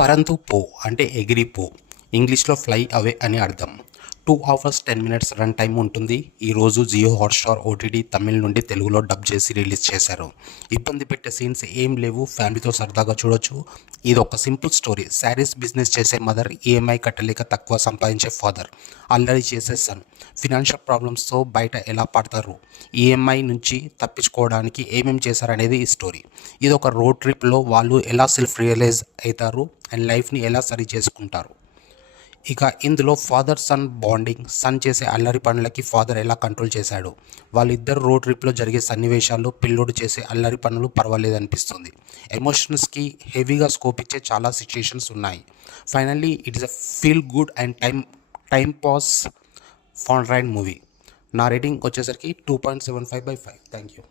పరంతు పో అంటే ఎగిరిపో. ఇంగ్లీష్లో ఫ్లై అవే అని అర్థం. Two hours ten minutes run time ఉంటుంది. ఈరోజు జియో హాట్స్టార్ ఓటీటీ తమిళ్ నుండి తెలుగులో డబ్ చేసి రిలీజ్ చేశారు. ఇబ్బంది పెట్టే సీన్స్ ఏం లేవు. ఫ్యామిలీతో సరదాగా చూడొచ్చు. ఇది ఒక సింపుల్ స్టోరీ. శారీస్ బిజినెస్ చేసే మదర్ ఈఎంఐ కట్టలేక తక్కువ సంపాదించే ఫాదర్ అల్లరి చేసే సన్. ఫినాన్షియల్ ప్రాబ్లమ్స్తో బయట ఎలా పడతారు? ఈఎంఐ నుంచి తప్పించుకోవడానికి ఏమేం చేశారనేది ఈ స్టోరీ. ఇది ఒక రోడ్ ట్రిప్లో వాళ్ళు ఎలా సెల్ఫ్ రియలైజ్ అవుతారు? అండ్ లైఫ్ని ఎలా సరి చేసుకుంటారు? ఇక ఇందులో ఫాదర్ సన్ బాండింగ్ సన్ చేసే అల్లరి పనులకి ఫాదర్ ఎలా కంట్రోల్ చేశాడు? వాళ్ళిద్దరు రోడ్ ట్రిప్లో జరిగే సన్నివేశాలు పిల్లోడు చేసే అల్లరి పనులు పర్వాలేదు అనిపిస్తుంది. ఎమోషన్స్కి హెవీగా స్కోప్ ఇచ్చే చాలా సిచ్యుయేషన్స్ ఉన్నాయి. Finally it is a feel good and time time pass fun ride movie నా రేటింగ్ వచ్చేసరికి two point seven five by five thank you